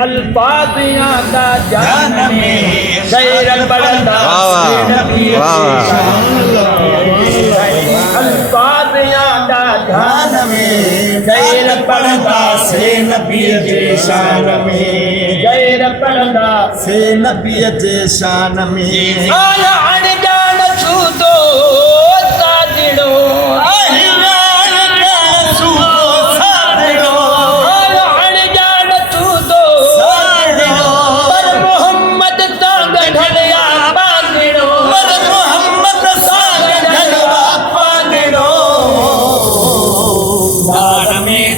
अल्फाज यादा जान में गैर पढ़दा से नबी अल्फाज यादा जान में गैर पढ़दा से नबी जे शान में गैर पढ़दा से नबी जे शान में आया अनजान छूतो साजड़ो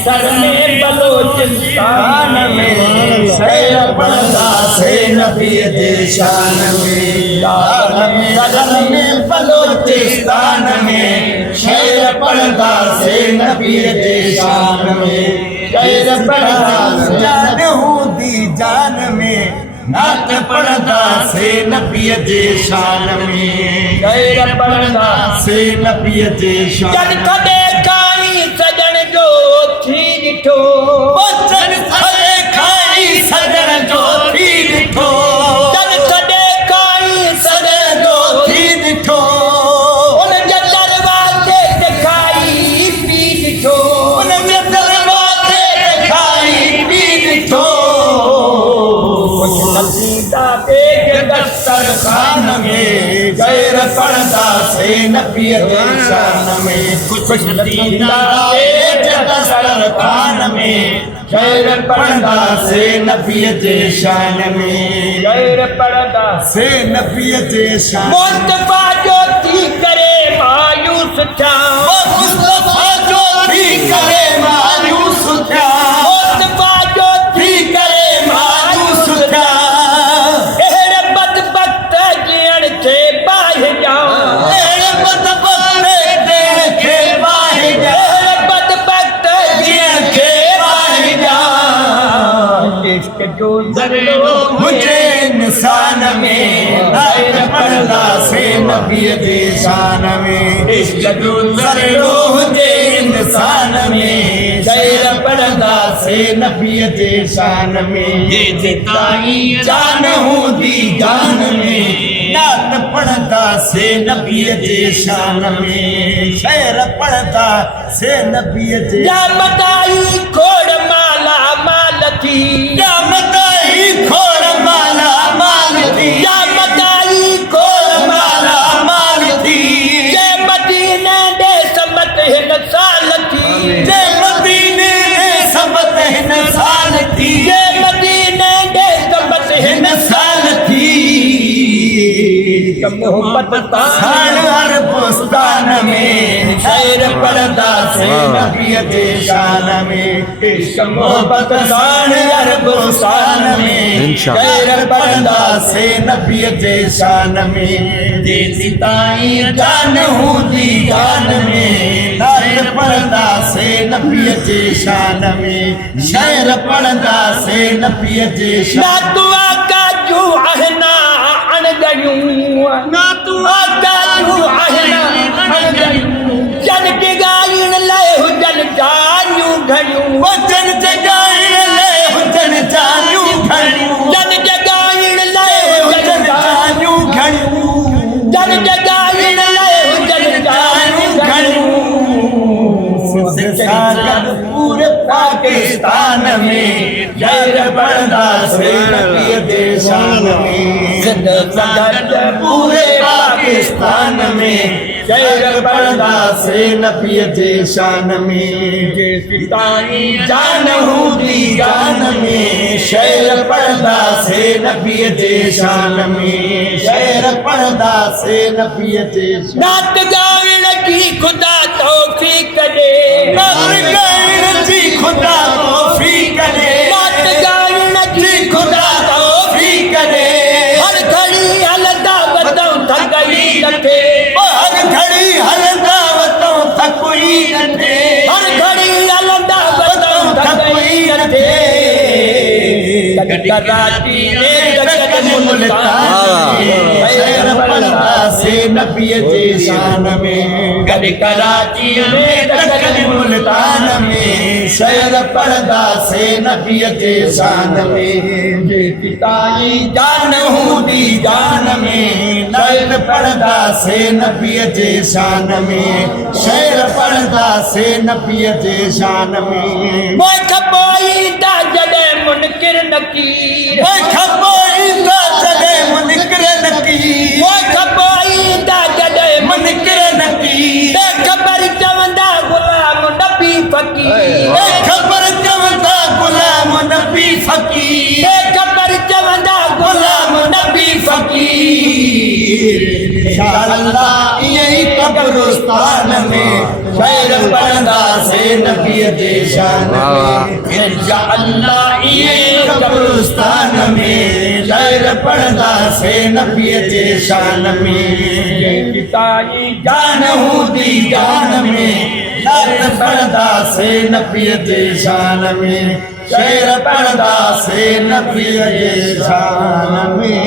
सर में बलोचिस्तान में शैर पढ़दा से नबी जे शान में सर में बलोचिस्तान में शैर पढ़दा से नबी जे शान में शैर पढ़दा जान हूँ दी जान में नात पढ़दा से नबी जे शान में शैर पढ़दा से नबी जे शान जग कदे काई सजन जो थी ॾिठो वचन थले खाई सजन जो थी ॾिठो जग कदे काई सजन जो थी ॾिठो उन जे दरवाज़े ते खाई पी ॾिठो उन जे दरवाज़े ते खाई पी ॾिठो नसीदा ते दस्तरखान में गैर पढ़दा से नबी जे शान में कुछ नसीदा ते दस्तरखान में गैर पढ़दा से नबी जे शान में गैर पढ़दा से नबी जे शान मुस्तफा जो थी करे मायूस था मुस्तफा जो थी करे मायूस था मुस्तफा जो थी करे मायूस था एड़े बदबख्त जियण के बाहि जा एड़े बदबख्त जियण के बाहि जा एड़े बदबख्त जियण के बाहि जा इश्क जो ज़रियो हुजे इंसान में गैर पढ़दा से नबी जे शान में इश्क जो ज़रियो हुजे इंसान में गैर पढ़दा से नबी जे शान में ये जिताई जान हूँ दी जान में नात पढ़दा से नबी जे शान में शैर पढ़दा से नबी जे या मताई खोड़ माला माल थी या मताई खोड़ माला माल थी या मताई खोड़ माला माल थी जे मदीने दे समत हिन साल थी जे मदीने दे समत हिन साल थी जे मदीने दे समत हिन साल थी मोहब्बत तान हर बुस्तान में शैर पढ़दा से नबी जे शान में इश्क मोहब्बत तान हर बुस्तान में शैर पढ़दा से नबी जे शान में जे सिताई जान हूँ दी जान में नात पढ़दा से नबी जे शान में शैर पढ़दा से नबी जे शान तू आका जो आहना अन गयूं ना तू आका जो आहना अन गयूं जन के गायन ले हुजन जानियूं घणियूं वचन ते गायन ले हुजन जानियूं घणियूं जन के गायन ले हुजन जानियूं घणियूं जन के गायन ले हुजन जानियूं घणियूं सागर पूरे पाकिस्तान में गैर पढ़दा से नबी जे शान में सागर पूरे पाकिस्तान में गैर पढ़दा से नबी जे शान में जे सिताई जान हूँ दी जान में शैर पढ़दा से नबी जे शान में शैर पढ़दा से नबी जे नात गाविन की खुदा तौफीक दे नात गाविन की खुदा तौफीक दे नात गाविन की खुदा तौफीक दे हर घड़ी हलदा वतों थकई नथे हर घड़ी हलदा वतों थकई नथे हर घड़ी हलदा वतों थकई नथे कराची ने मुल्तान में शहर पढ़दा से नबी जे शान में कद कराची में दक्कन मुल्तान में शहर पढ़दा से नबी जे शान में जे पिताई जान हूदी जान में शहर पढ़दा से नबी जे शान में शहर पढ़दा से नबी जे शान में वो खपोई दा जड़े मुनकिर नकीर खपोई दा जड़े मुनकिर नकीर वो खपोई दा जड़े मुनकिर नकीर खबर चवंदा गुलाम नबी फकीर खबर चवंदा गुलाम नबी फकीर खबर चवंदा गुलाम नबी फकीर इंशाअल्लाह यही कब्रिस्तान में शहर पढ़दा से नबी जे शान में इंशाअल्लाह यही कब्रिस्तान में शहर पढ़दा से नबी जे शान में पिताई जान हूदी जान में शहर पढ़दा से नबी जे शान में शहर पढ़दा से नबी जे शान में